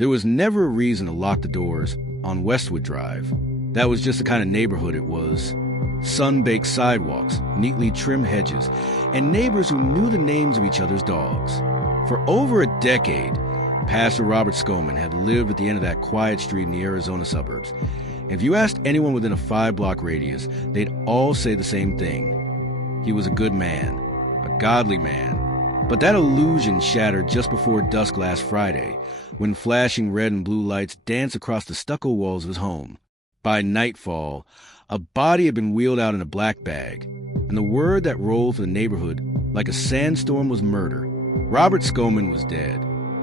There was never a reason to lock the doors on Westwood Drive. That was just the kind of neighborhood it was. Sun-baked sidewalks, neatly trimmed hedges, and neighbors who knew the names of each other's dogs. For over a decade, Pastor Robert Skoman had lived at the end of that quiet street in the Arizona suburbs. And if you asked anyone within a 5-block radius, they'd all say the same thing. He was a good man, a godly man. But that illusion shattered just before dusk last Friday, when flashing red and blue lights danced across the stucco walls of his home. By nightfall, a body had been wheeled out in a black bag, and the word that rolled through the neighborhood like a sandstorm was murder. Robert Skoman was dead,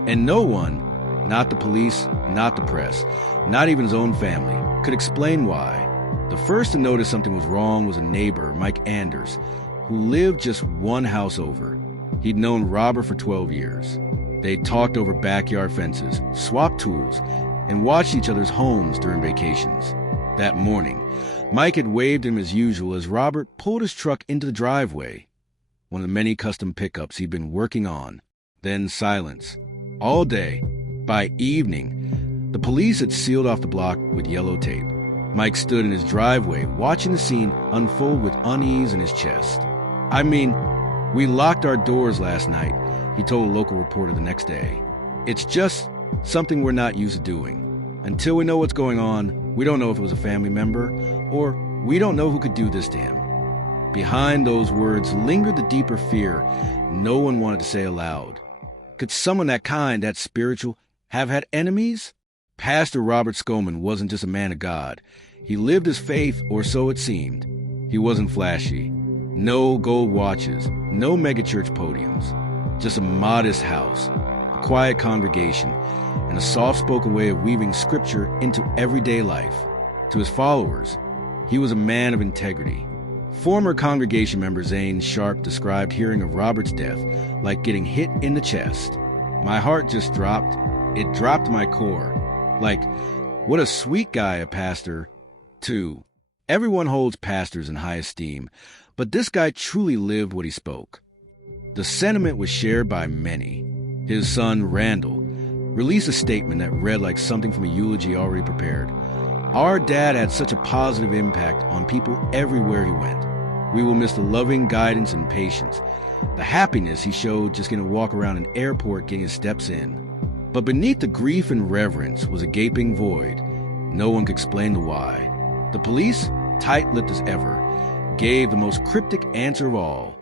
and no one, not the police, not the press, not even his own family, could explain why. The first to notice something was wrong was a neighbor, Mike Anders, who lived just one house over. He'd known Robert for 12 years. They'd talked over backyard fences, swapped tools, and watched each other's homes during vacations. That morning, Mike had waved him as usual as Robert pulled his truck into the driveway, one of the many custom pickups he'd been working on. Then silence. All day. By evening, the police had sealed off the block with yellow tape. Mike stood in his driveway, watching the scene unfold with unease in his chest. "I mean, we locked our doors last night," he told a local reporter the next day. "It's just something we're not used to doing. Until we know what's going on, we don't know if it was a family member, or we don't know who could do this to him." Behind those words lingered the deeper fear no one wanted to say aloud. Could someone that kind, that spiritual, have had enemies? Pastor Robert Skoman wasn't just a man of God. He lived his faith, or so it seemed. He wasn't flashy. No gold watches, no megachurch podiums. Just a modest house, a quiet congregation, and a soft-spoken way of weaving scripture into everyday life. To his followers, he was a man of integrity. Former congregation member Zane Sharp described hearing of Robert's death like getting hit in the chest. "My heart just dropped. It dropped to my core. Like, what a sweet guy, a pastor, too." Everyone holds pastors in high esteem, but this guy truly lived what he spoke. The sentiment was shared by many. His son, Randall, released a statement that read like something from a eulogy already prepared. "Our dad had such a positive impact on people everywhere he went. We will miss the loving guidance and patience, the happiness he showed just getting to walk around an airport getting his steps in." But beneath the grief and reverence was a gaping void. No one could explain the why. The police, tight-lipped as ever, gave the most cryptic answer of all.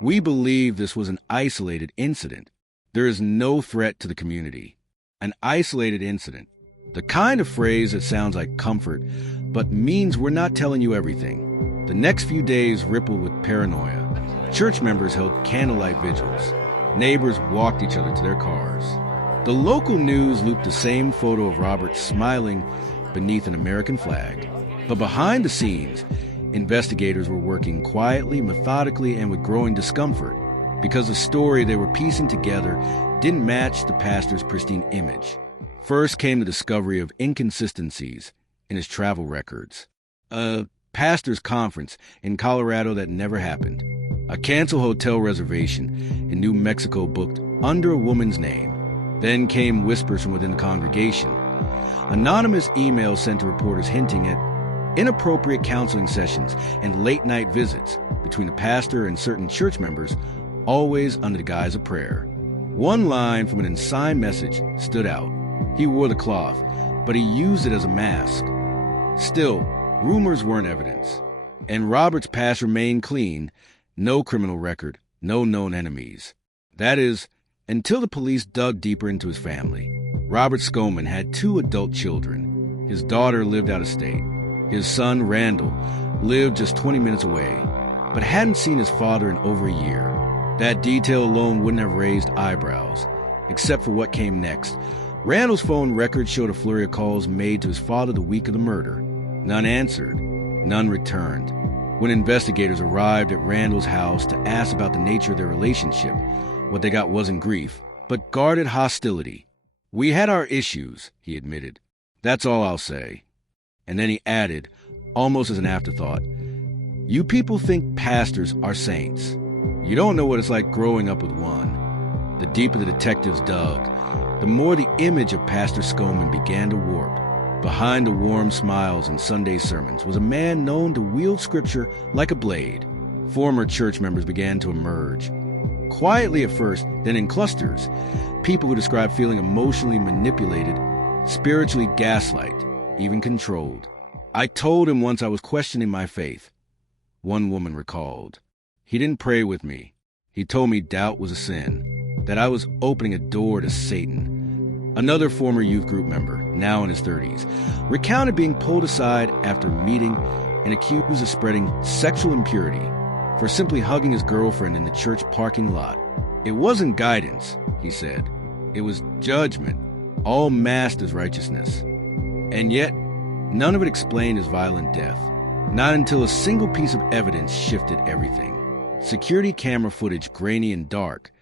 "We believe this was an isolated incident. There is no threat to the community." An isolated incident. The kind of phrase that sounds like comfort, but means we're not telling you everything. The next few days rippled with paranoia. Church members held candlelight vigils. Neighbors walked each other to their cars. The local news looped the same photo of Robert smiling beneath an American flag. But behind the scenes, investigators were working quietly, methodically, and with growing discomfort because the story they were piecing together didn't match the pastor's pristine image. First came the discovery of inconsistencies in his travel records. A pastor's conference in Colorado that never happened. A canceled hotel reservation in New Mexico booked under a woman's name. Then came whispers from within the congregation. Anonymous emails sent to reporters hinting at inappropriate counseling sessions and late-night visits between the pastor and certain church members, always under the guise of prayer. One line from an unsigned message stood out. He wore the cloth, but he used it as a mask. Still, rumors weren't evidence. And Robert's past remained clean. No criminal record, no known enemies. That is, until the police dug deeper into his family. Robert Skoman had 2 adult children. His daughter lived out of state. His son, Randall, lived just 20 minutes away, but hadn't seen his father in over a year. That detail alone wouldn't have raised eyebrows, except for what came next. Randall's phone record showed a flurry of calls made to his father the week of the murder. None answered, none returned. When investigators arrived at Randall's house to ask about the nature of their relationship, what they got wasn't grief, but guarded hostility. "We had our issues," he admitted. "That's all I'll say." And then he added, almost as an afterthought, "You people think pastors are saints. You don't know what it's like growing up with one." The deeper the detectives dug, the more the image of Pastor Skoman began to warp. Behind the warm smiles and Sunday sermons was a man known to wield scripture like a blade. Former church members began to emerge. Quietly at first, then in clusters, people who described feeling emotionally manipulated, spiritually gaslight, even controlled. "I told him once I was questioning my faith," one woman recalled. "He didn't pray with me. He told me doubt was a sin, that I was opening a door to Satan." Another former youth group member, now in his 30s, recounted being pulled aside after a meeting and accused of spreading sexual impurity for simply hugging his girlfriend in the church parking lot. "It wasn't guidance," he said. "It was judgment, all masked as righteousness." And yet, none of it explained his violent death. Not until a single piece of evidence shifted everything. Security camera footage, grainy and dark,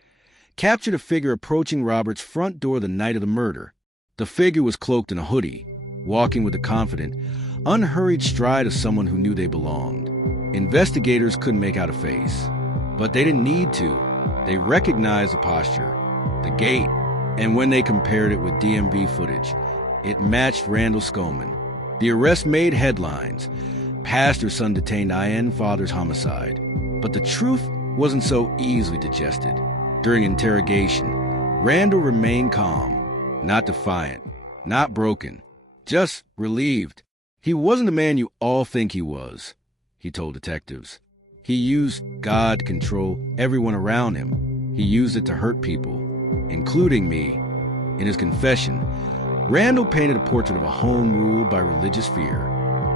captured a figure approaching Robert's front door the night of the murder. The figure was cloaked in a hoodie, walking with the confident, unhurried stride of someone who knew they belonged. Investigators couldn't make out a face, but they didn't need to. They recognized the posture, the gait, and when they compared it with DMV footage, it matched Randall Skoman. The arrest made headlines. Pastor son detained IN father's homicide. But the truth wasn't so easily digested. During interrogation, Randall remained calm, not defiant, not broken, just relieved. He wasn't the man you all think he was, he told detectives. He used God to control everyone around him. He used it to hurt people, including me. In his confession, Randall painted a portrait of a home ruled by religious fear,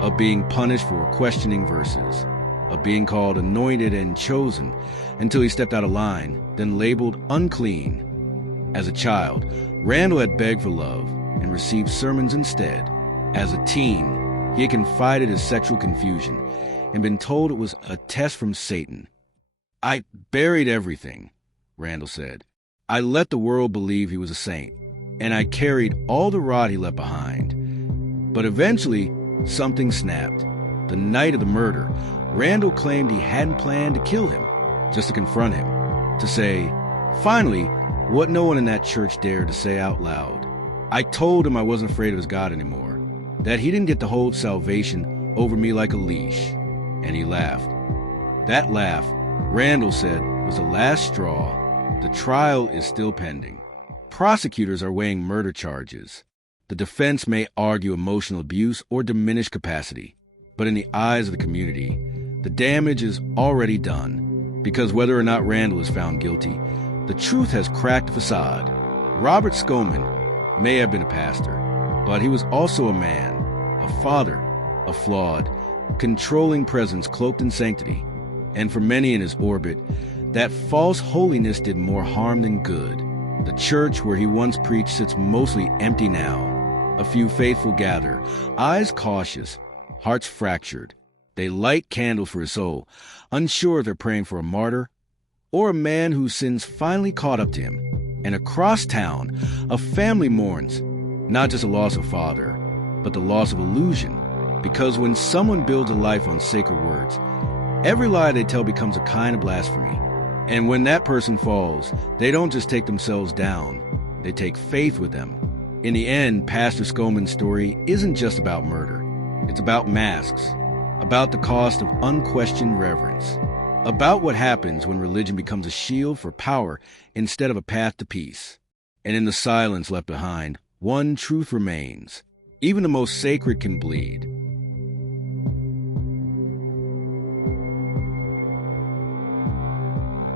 of being punished for questioning verses, of being called anointed and chosen until he stepped out of line, then labeled unclean. As a child, Randall had begged for love and received sermons instead. As a teen, he had confided his sexual confusion and been told it was a test from Satan. "I buried everything," Randall said. "I let the world believe he was a saint, and I carried all the rot he left behind." But eventually, something snapped. The night of the murder, Randall claimed he hadn't planned to kill him, just to confront him, to say, finally, what no one in that church dared to say out loud. "I told him I wasn't afraid of his God anymore, that he didn't get to hold salvation over me like a leash." And he laughed. That laugh, Randall said, was the last straw. The trial is still pending. Prosecutors are weighing murder charges. The defense may argue emotional abuse or diminished capacity. But in the eyes of the community, the damage is already done. Because whether or not Randall is found guilty, the truth has cracked the facade. Robert Skoman may have been a pastor, but he was also a man, a father, a flawed, controlling presence cloaked in sanctity. And for many in his orbit, that false holiness did more harm than good. The church where he once preached sits mostly empty now. A few faithful gather, eyes cautious, hearts fractured. They light candles for his soul, unsure if they're praying for a martyr or a man whose sins finally caught up to him. And across town, a family mourns, not just a loss of father, but the loss of illusion. Because when someone builds a life on sacred words, every lie they tell becomes a kind of blasphemy. And when that person falls, they don't just take themselves down, they take faith with them. In the end, Pastor Skoman's story isn't just about murder. It's about masks, about the cost of unquestioned reverence, about what happens when religion becomes a shield for power instead of a path to peace. And in the silence left behind, one truth remains. Even the most sacred can bleed.